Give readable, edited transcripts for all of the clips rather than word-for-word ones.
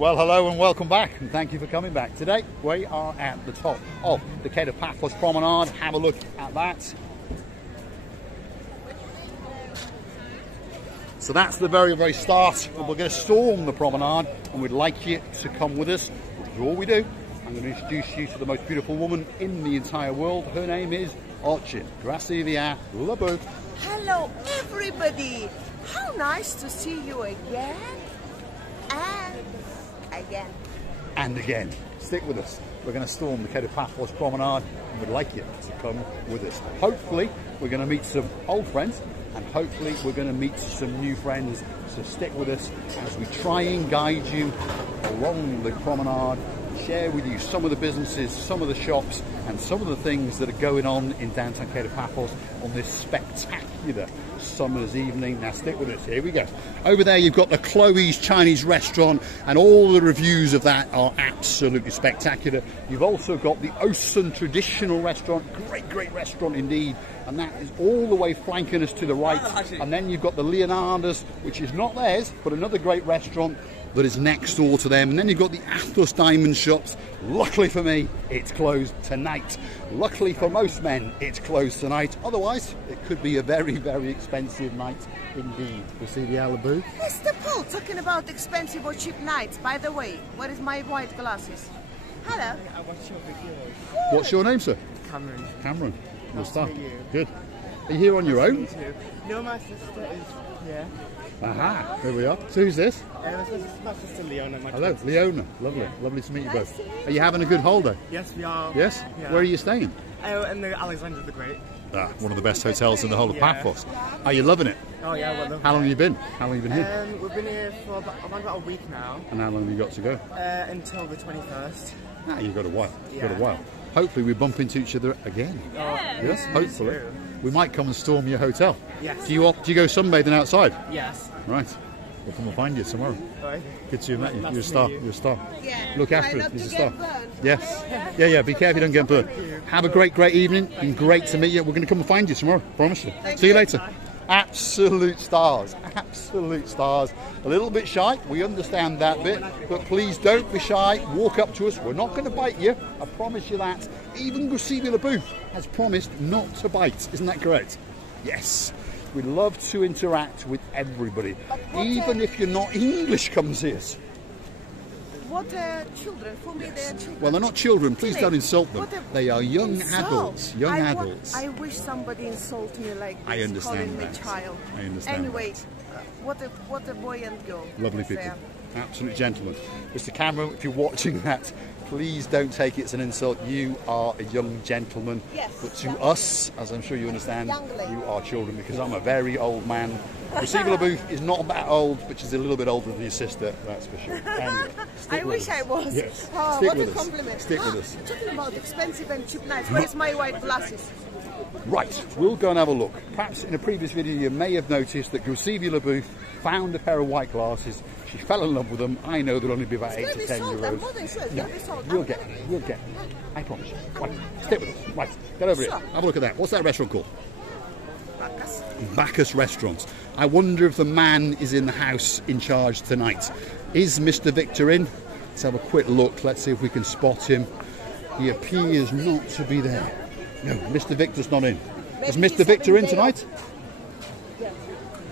Well, hello and welcome back, and thank you for coming back. Today we are at the top of the Kato Paphos Promenade. Have a look at that. So that's the very, very start. We're going to storm the promenade, and we'd like you to come with us. Before we do, I'm going to introduce you to the most beautiful woman in the entire world. Her name is Orchid. Gracias, Labu. Hello, everybody. How nice to see you again. And again. And again. Stick with us. We're going to storm the Kato Paphos Promenade, and we'd like you to come with us. Hopefully, we're going to meet some old friends, and hopefully we're going to meet some new friends. So stick with us as we try and guide you along the promenade, share with you some of the businesses, some of the shops, and some of the things that are going on in downtown Kato Paphos on this spectacular summer's evening. Now stick with us, here we go. Over there you've got the Chloe's Chinese restaurant, and all the reviews of that are absolutely spectacular. You've also got the Osun traditional restaurant, great restaurant indeed, and that is all the way flanking us to the right. And then you've got the Leona's, which is not theirs, but another great restaurant that is next door to them. And then you've got the Athos Diamond Shops. Luckily for me, it's closed tonight. Luckily for most men, it's closed tonight. Otherwise, it could be a very, very expensive night indeed. You see the Alibu? Mr. Paul, talking about expensive or cheap nights. By the way, where is my white glasses? Hello. What's your name, sir? Cameron. Cameron. Good stuff. to meet you. Good. Are you here on your own? No, my sister is here. Aha, there we are. So who's this? My sister Leona. Hello, Leona. Lovely. Lovely to meet you both. Are you having a good holiday? Yes, we are. Yes? Yeah. Where are you staying? In the Alexander the Great. Ah, one of the best hotels in the whole of Yeah. Paphos. Are you loving it? Oh yeah, well. How long have you been? How long have you been here? We've been here for around about a week now. And how long have you got to go? Until the 21st. Ah, you've got a while. You've got a Yeah. while. Hopefully we bump into each other again. Yes, hopefully. too. We might come and storm your hotel. Yes. Do you go sunbathing outside? Yes. Right. We'll come and find you tomorrow. Right. Good to meet you. Nice You're a to star. meet you. You're a star. Yeah. Look after Try it. not He's a to star. get burned. Yes. Yeah. Be careful you don't get burned. Have a great evening. And great to meet you. We're going to come and find you tomorrow. Promise you. See you later. Absolute stars. Absolute stars. A little bit shy. We understand that bit. But please don't be shy. Walk up to us. We're not going to bite you. I promise you that. Even Gusivia Booth has promised not to bite. Isn't that correct? Yes. We love to interact with everybody. Even if you're not English, come see us. What children? For me, they are children. Well, they're not children. Please don't insult them. What They are young insult? adults. Young adults. I wish somebody insulted me like this, I understand calling me that. child. I understand Anyway, what a boy and girl. Lovely people. There. Absolute gentlemen. Mr. Cameron, if you're watching that, please don't take it as an insult. You are a young gentleman. Yes. But to us, as I'm sure you understand, Young lady. you are children, because I'm a very old man. Gusivia Booth is not that old, but she's a little bit older than your sister, that's for sure. Anyway, stick I with wish us. I was. Yes. Oh, Stick what with a us. compliment. Stick with us. Talking about expensive and cheap nights. Where's my white glasses? Right, we'll go and have a look. Perhaps in a previous video you may have noticed that Gusivia Booth found a pair of white glasses. She fell in love with them. I know they'll only be about 8 to 10 I'm euros. more than sure it's No, gonna be sold. we'll get it. We'll get it. I promise you. Right, stick with us. Right, get over here. Sure. Have a look at that. What's that restaurant called? Bacchus. Bacchus Restaurant. I wonder if the man is in the house in charge tonight. Is Mr. Victor in? Let's have a quick look. Let's see if we can spot him. He appears not to be there. No, Mr. Victor's not in. Is Maybe Mr. he's Victor in having day tonight? Yes.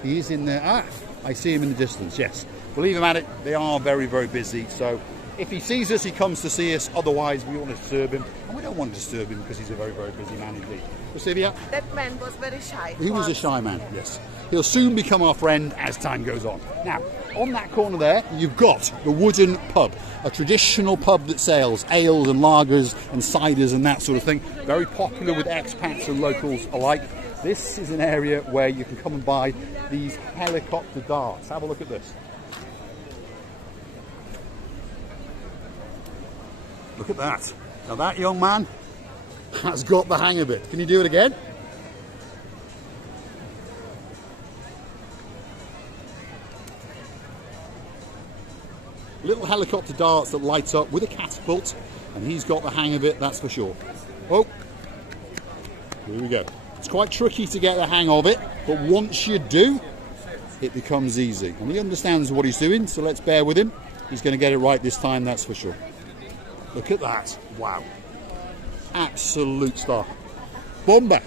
He is in there. Ah, I see him in the distance, yes. Believe him at it, they are very, very busy. So if he sees us, he comes to see us. Otherwise, we want to disturb him. And we don't want to disturb him because he's a very, very busy man indeed. Gusivia? That man was very shy. He was a shy man, yes. He'll soon become our friend as time goes on. Now, on that corner there, you've got the Wooden Pub, a traditional pub that sells ales and lagers and ciders and that sort of thing. Very popular with expats and locals alike. This is an area where you can come and buy these helicopter darts. Have a look at this. Look at that. Now that young man has got the hang of it. Can you do it again? Little helicopter darts that light up with a catapult, and he's got the hang of it, that's for sure. Oh, here we go. It's quite tricky to get the hang of it, but once you do, it becomes easy. And he understands what he's doing, so let's bear with him. he's going to get it right this time, that's for sure. Look at that. Wow. Absolute star. Bomber.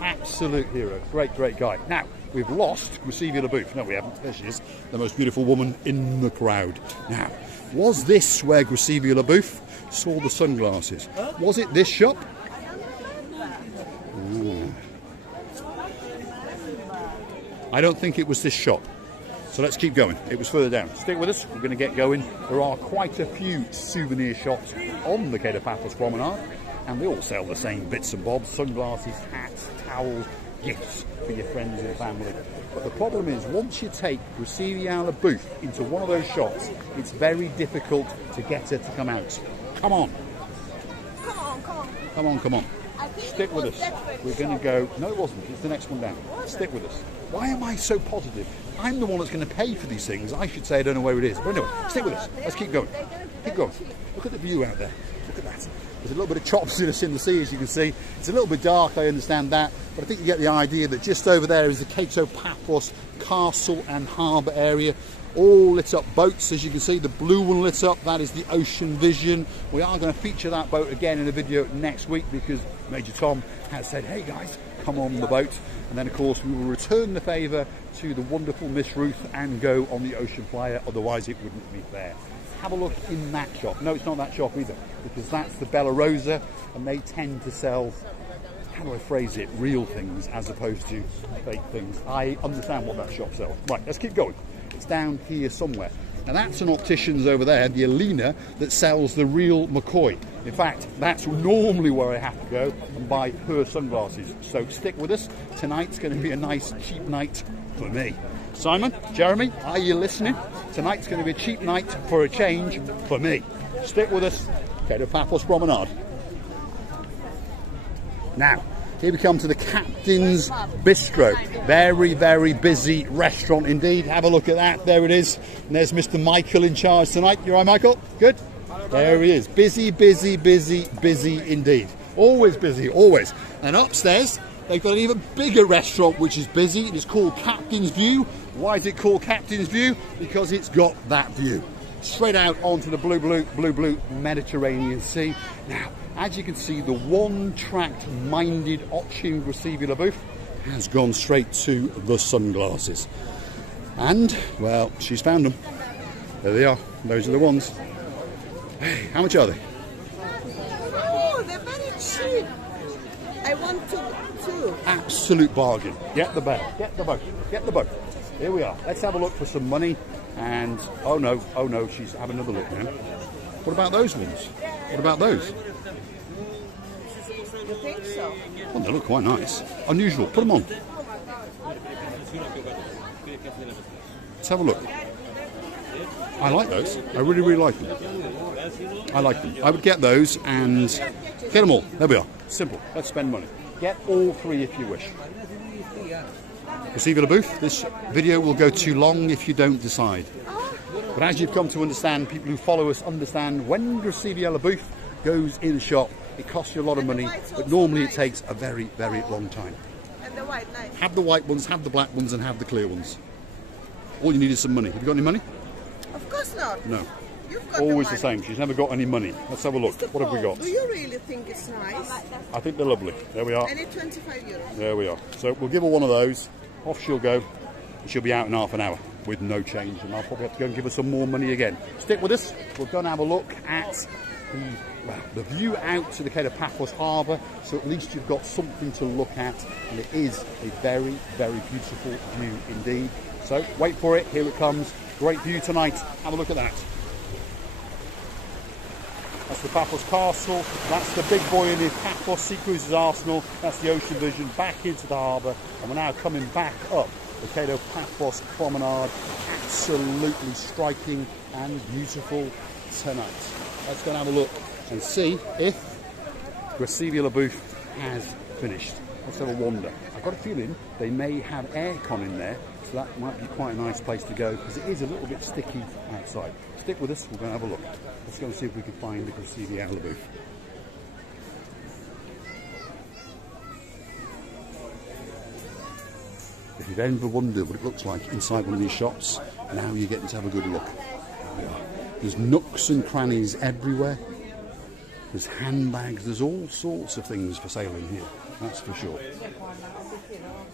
Absolute hero. Great, great guy. Now, we've lost Graciela LaBouffe. No, we haven't. There she is. The most beautiful woman in the crowd. Now, was this where Graciela LaBouffe saw the sunglasses? Was it this shop? I don't think it was this shop. So let's keep going. It was further down. Stick with us. We're going to get going. There are quite a few souvenir shops on the Kato Paphos Promenade, and they all sell the same bits and bobs: sunglasses, hats, towels, gifts for your friends and family. But the problem is, once you take Graciela LaBouffe into one of those shops, it's very difficult to get her to come out. Come on. Come on, come on. Come on, come on. Stick with us. We're going to go... No, it wasn't. It's the next one down. Stick with us. Why am I so positive? I'm the one that's going to pay for these things. I should say I don't know where it is. But anyway, stick with us. Let's keep going. Keep going. Look at the view out there. Look at that. There's a little bit of chopsiness in the sea, as you can see. It's a little bit dark, I understand that. But I think you get the idea that just over there is the Kato Paphos Castle and Harbour area. All lit up boats, as you can see. The blue one lit up, that is the Ocean Vision. We are going to feature that boat again in a video next week, because Major Tom has said, hey guys, come on the boat. And then of course we will return the favour to the wonderful Miss Ruth and go on the Ocean Flyer, otherwise it wouldn't be fair. Have a look in that shop. No, it's not that shop either, because that's the Bella Rosa, and they tend to sell, how do I phrase it, real things as opposed to fake things. I understand what that shop sells. Right, let's keep going. It's down here somewhere. Now that's an optician's over there, the Alina, that sells the real McCoy. In fact, that's normally where I have to go and buy her sunglasses. So stick with us. Tonight's going to be a nice, cheap night for me. Simon, Jeremy, are you listening? Tonight's going to be a cheap night for a change for me. Stick with us. Kato Paphos Promenade. Now, here we come to the Captain's Bistro. Very, very busy restaurant indeed. Have a look at that. There it is. And there's Mr. Michael in charge tonight. You all right, Michael? Good? There he is. Busy, busy, busy, busy indeed. Always busy, always. And upstairs, they've got an even bigger restaurant which is busy. It's called Captain's View. Why is it called Captain's View? Because it's got that view. Straight out onto the blue Mediterranean Sea. Now, as you can see, the one-tract-minded option Graciela LaBouffe has gone straight to the sunglasses. And, well, she's found them. There they are. Those are the ones. Hey, how much are they? Oh, they're very cheap. I want two. Absolute bargain. Get the boat. Get the boat. Get the boat. Here we are. Let's have a look for some money. And, oh no, she's have another look now. What about those ones? What about those? You think so? Oh, they look quite nice. Unusual. Put them on. Let's have a look. I like those. I really, really like them. I like them. I would get those and get them all. There we are. Simple. Let's spend money. Get all three if you wish. Graciela LaBouffe, this video will go too long if you don't decide. But as you've come to understand, people who follow us understand, when Graciela LaBouffe goes in the shop, it costs you a lot of money, but normally it takes a very, very long time. And the white, nice. Have the white ones, have the black ones, and have the clear ones. All you need is some money. Have you got any money? Of course not. No. You've got Always the the same. She's never got any money. Let's have a look. What have we got? Do you really think it's nice? I think they're lovely. There we are. Any 25 euros. There we are. So we'll give her one of those. Off she'll go. And she'll be out in half an hour with no change. And I'll probably have to go and give her some more money again. Stick with us. We're going to have a look at the view out to the Kato Paphos Harbour. So at least you've got something to look at. And it is a very, very beautiful view indeed. So wait for it. Here it comes. Great view tonight. Have a look at that. That's the Paphos Castle. That's the big boy in the Paphos Cyprus Arsenal. That's the Ocean Vision back into the harbour. And we're now coming back up the Kato Paphos Promenade. Absolutely striking and beautiful tonight. Let's go and have a look and see if Graciela LaBouffe has finished. Let's have a wander. I've got a feeling they may have aircon in there, so that might be quite a nice place to go, because it is a little bit sticky outside. Stick with us, we're going to have a look. Let's go and see if we can find the Graciela LaBouffe. If you've ever wondered what it looks like inside one of these shops, now you're getting to have a good look. There we are. There's nooks and crannies everywhere. There's handbags, there's all sorts of things for sale in here, that's for sure.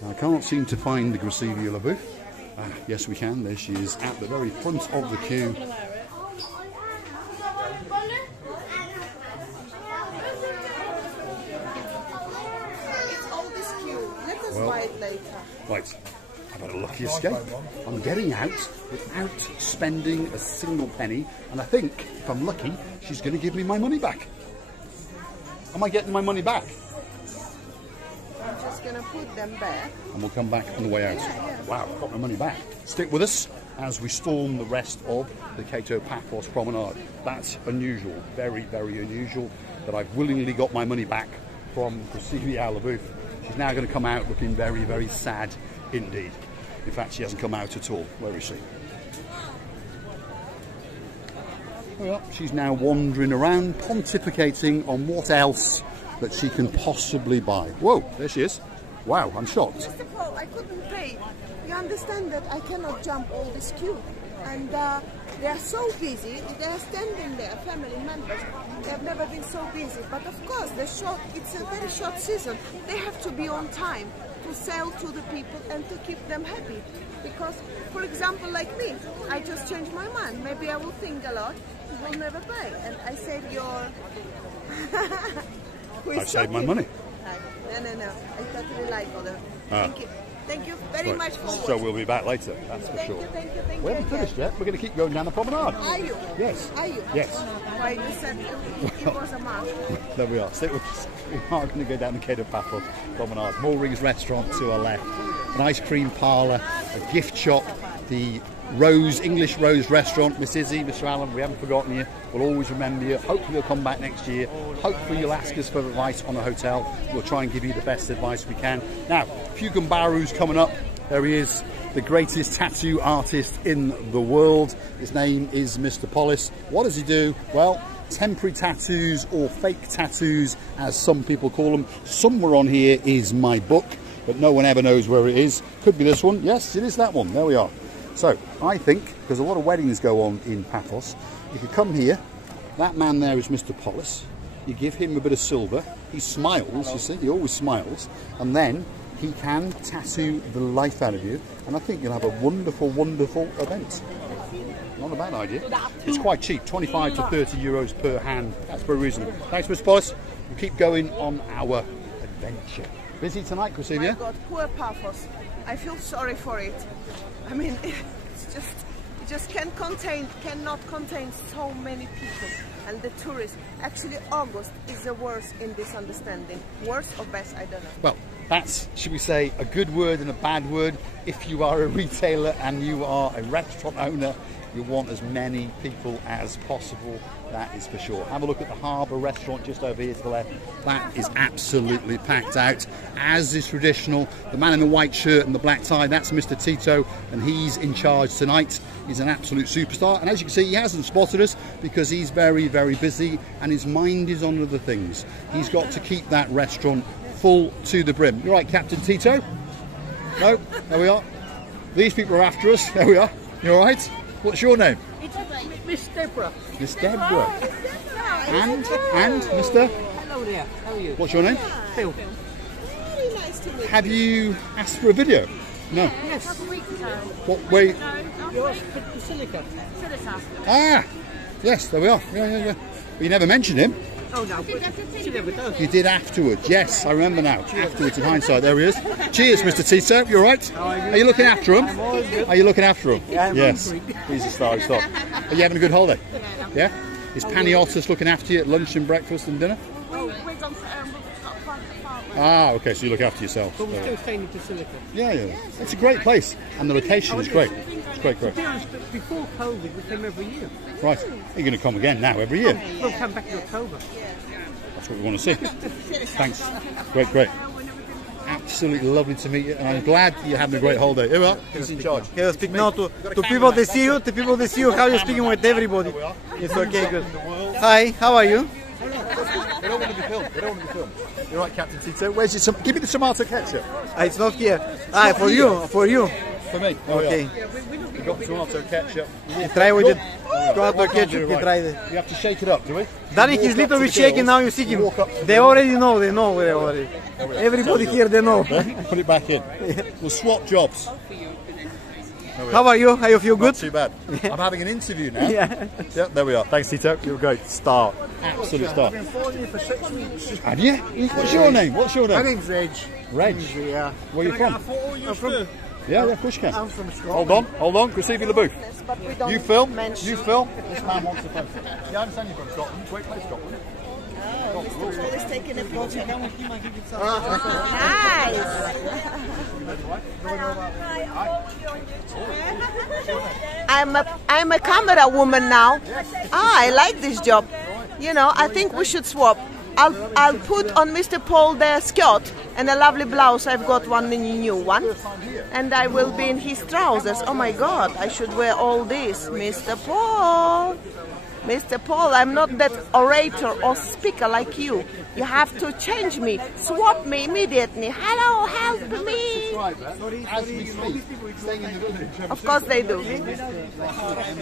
I can't seem to find the Gracevia booth. Yes we can, there she is at the very front of the queue. It's all this queue. Let us buy it later. Right, I've had a lucky escape. I'm getting out without spending a single penny, and I think, if I'm lucky, she's going to give me my money back. Am I getting my money back? I'm just going to put them back. And we'll come back on the way out. Yeah. Wow, I've got my money back. Stick with us as we storm the rest of the Kato Paphos promenade. That's unusual, very, very unusual, that I've willingly got my money back from Gracevia booth. She's now going to come out looking very, very sad indeed. In fact, she hasn't come out at all. Where is she? Well, she's now wandering around, pontificating on what else that she can possibly buy. Whoa, there she is. Wow, I'm shocked. Mr. Paul, I couldn't pay. You understand that I cannot jump all this queue. And they are so busy. They are standing there, family members. They have never been so busy. But of course, it's a very short season. They have to be on time to sell to the people and to keep them happy. Because, for example, like me, I just changed my mind. Maybe I will think a lot. Will never buy, and I save your. I saved my money. No. I totally like all of them. Thank you very much for watching. So we'll be back later, that's for sure. Thank you. We haven't finished yet. We're going to keep going down the promenade. Are you? Yes. Are you? Yes. Why you said it was a mark? There we are. Stick with us. We are going to go down the Kato Paphos promenade. Moorings restaurant to our left. An ice cream parlour, a gift shop, the English Rose restaurant. Miss Izzy, Mr. Allen, we haven't forgotten you. We'll always remember you. Hopefully you'll come back next year. Hopefully you'll ask us for advice on a hotel. We'll try and give you the best advice we can. Now, Fukumbaru's coming up. There he is, the greatest tattoo artist in the world. His name is Mr. Paphos. What does he do? Well, temporary tattoos, or fake tattoos, as some people call them. Somewhere on here is my book, but no one ever knows where it is. Could be this one. Yes, it is that one. There we are. So, I think, because a lot of weddings go on in Paphos, you could come here. That man there is Mr. Paphos. You give him a bit of silver. He smiles, you see, he always smiles. And then he can tattoo the life out of you. And I think you'll have a wonderful, wonderful event. Not a bad idea. It's quite cheap, 25 to 30 euros per hand. That's very reasonable. Thanks, Mr. Paphos. We'll keep going on our adventure. Busy tonight, Gracevia? My God, poor Paphos. I feel sorry for it. I mean, it's just, it just cannot contain so many people and the tourists. Actually, August is the worst in this understanding. Worst or best, I don't know. Well, that's, should we say, a good word and a bad word. If you are a retailer and you are a restaurant owner, you want as many people as possible, that is for sure. Have a look at the Harbour restaurant just over here to the left. That is absolutely packed out, as is traditional. The man in the white shirt and the black tie, that's Mr. Tito, and he's in charge tonight. He's an absolute superstar, and as you can see, he hasn't spotted us because he's very, very busy and his mind is on other things. He's got to keep that restaurant full to the brim. You're right, Captain Tito? No? There we are. These people are after us. There we are. You all right? What's your name? Miss Deborah. Miss Deborah. And Mr. Hello there. How are you? What's your name? Phil. Very nice to meet you. Have you asked for a video? No. Yes. What way? Yours, Basilica. Ah, yes, there we are. Yeah. But you never mentioned him. Oh no, she never does. You did afterwards. Yes, I remember now. Afterwards, in hindsight, there he is. Cheers, Mr. Tito. You all right? Are you looking after him? Are you looking after him? Yes. He's a star. Are you having a good holiday? Yeah. Is Paniotis looking after you at lunch and breakfast and dinner? Ah, okay. So you look after yourself. But we're still staying in Basilica. Yeah. It's a great place, and the location is great. It's great. To be honest, before COVID, we came every year. Right. You're going to come again now every year. We'll come back in October. That's what we want to see. Thanks. Great. Absolutely lovely to meet you, and I'm glad you're having a great holiday. Here we are. He's in charge. Can you speak now to people that see you? To people that see you, how you're speaking with everybody. It's okay, good. Hi, how are you? They don't want to be filmed. You're right, Captain Tito. Where's your give me the tomato ketchup. It's not here. For you. for me. Okay. We've got tomato ketchup. Try with the tomato ketchup. Right. Try the. We have to shake it up, do we? Danik is little bit shaking now. You see him. They already know. They know already. Everybody here, they know. Put it back in. We'll swap jobs. How are you? How you feel Not good? too bad. I'm having an interview now. Yeah. Yeah, there we are. Thanks, Tito. You're a great star. Absolute star. I've been following you for 6 weeks. Have you? What's your name? What's your My name? name's Reg. Reg. Yeah. Where are you from? I'm from. Yeah, of course you can. I'm from Scotland. Hold on. Receive you the booth. But we don't You film. mention- You film. This man wants to film. Yeah, I understand you're from Scotland. Great place, Scotland. Mr. Paul is taking a picture. Nice. I'm a camera woman now. I like this job. You know, I think we should swap. I'll put on Mr. Paul the skirt and a lovely blouse. I've got one new one, and I will be in his trousers. Oh my God! I should wear all this, Mr. Paul. Mr. Paul, I'm not that orator or speaker like you. You have to change me, swap me immediately. Hello, help me. As we speak, staying in the village. Of course they do.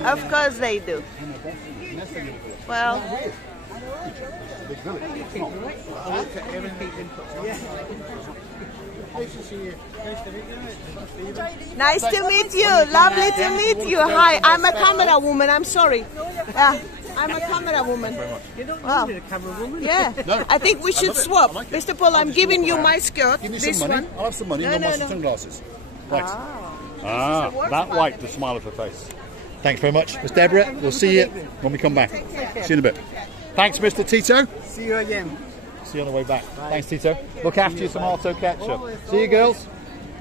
Of course they do. Well, nice to meet you. Lovely to meet you. Hi, I'm a camera woman. I'm sorry. I'm a camera woman. You don't Wow. need a camera woman. Yeah, No, I think we should love it. swap. I like it. Mr. Paul, I'm giving you my skirt. Give me This some money. one. I'll have some money. No, No, no, my no. sunglasses. Right. This is a work That one. wiped the smile off her face. Thanks very much. Miss Deborah, we'll see you when we come back. See you in a bit. Thanks, Mr. Tito. See you again. See you on the way back. Thanks, Tito. Look after your tomato ketchup. See you, girls.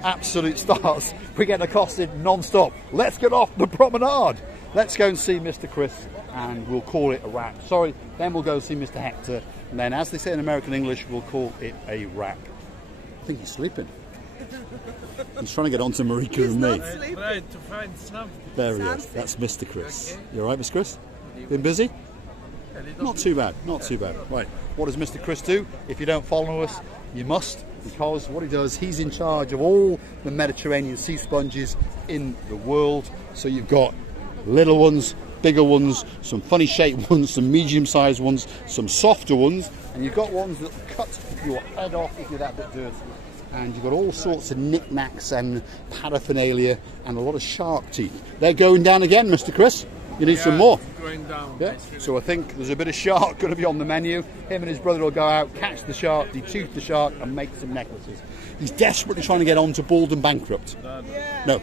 Absolute stars. We're getting accosted non-stop. Let's get off the promenade. Let's go and see Mr. Chris, and we'll call it a wrap. Sorry, then we'll go and see Mr. Hector, and then, as they say in American English, we'll call it a wrap. I think he's sleeping. He's trying to get on to Marika and me. Try to find something. There he is. That's Mr. Chris. You all right, Mr. Chris? Been busy? Not too bad. Not too bad. Right. What does Mr. Chris do? If you don't follow us, you must, because what he does, he's in charge of all the Mediterranean sea sponges in the world. So you've got little ones, bigger ones, some funny shaped ones, some medium-sized ones, some softer ones, and you've got ones that cut your head off if you're that bit dirty. And you've got all sorts of knickknacks and paraphernalia and a lot of shark teeth. They're going down again, Mr. Chris. You need some more. Going down. Yeah. So I think there's a bit of shark going to be on the menu. Him and his brother will go out, catch the shark, detooth the shark, and make some necklaces. He's desperately trying to get on to Bald and Bankrupt. No,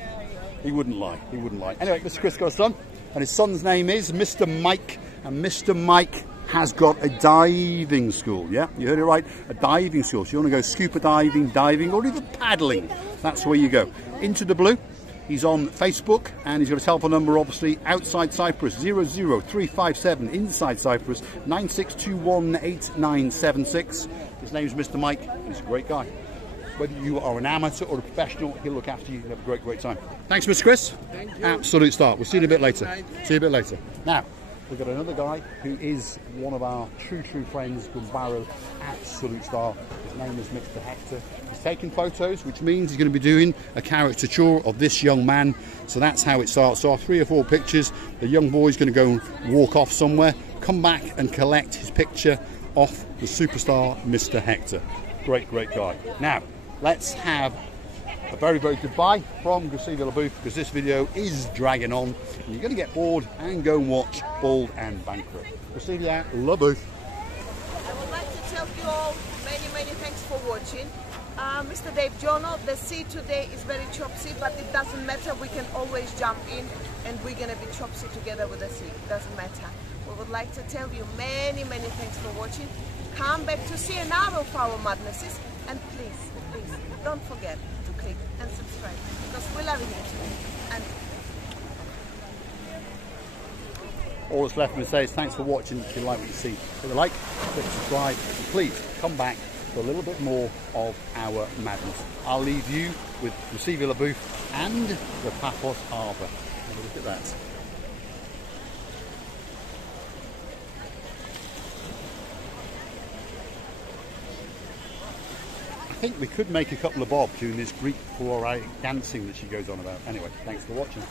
he wouldn't lie. He wouldn't lie. Anyway, Mr. Chris got a son, and his son's name is Mr. Mike, and Mr. Mike has got a diving school. Yeah, you heard it right. A diving school. So you want to go scuba diving, or even paddling. That's where you go. Into the Blue. He's on Facebook, and he's got a telephone number, obviously, outside Cyprus, 00357, inside Cyprus, 96218976. His name's Mr. Mike. He's a great guy. Whether you are an amateur or a professional, he'll look after you. You'll have a great, great time. Thanks, Mr. Chris. Thank you. Absolute start. We'll see you in a bit later. See you a bit later. Now, we've got another guy who is one of our true friends, Gumbaro, absolute star. His name is Mr. Hector. He's taking photos, which means he's going to be doing a caricature of this young man. So that's how it starts off. 3 or 4 pictures. The young boy's going to go and walk off somewhere, come back and collect his picture off the superstar, Mr. Hector. Great, great guy. Now, let's have a very, very goodbye from Gusivia LaBouffe, because this video is dragging on and you're going to get bored and go and watch Bald and Bankrupt. Gusivia LaBouffe. I would like to tell you all many thanks for watching. Mr. Dave Jono, the sea today is very chopsy, but it doesn't matter. We can always jump in and we're going to be chopsy together with the sea. It doesn't matter. We would like to tell you many thanks for watching. Come back to see another of our madnesses, and please, don't forget to click and subscribe, because we love it. And all that's left for me to say is thanks for watching. If you like what you see, hit the like, click subscribe, and please come back for a little bit more of our madness. I'll leave you with Gusivia LaBouffe and the Paphos Harbour. Have a look at that. I think we could make a couple of bob doing this Greek choreographic dancing that she goes on about. Anyway, thanks for watching.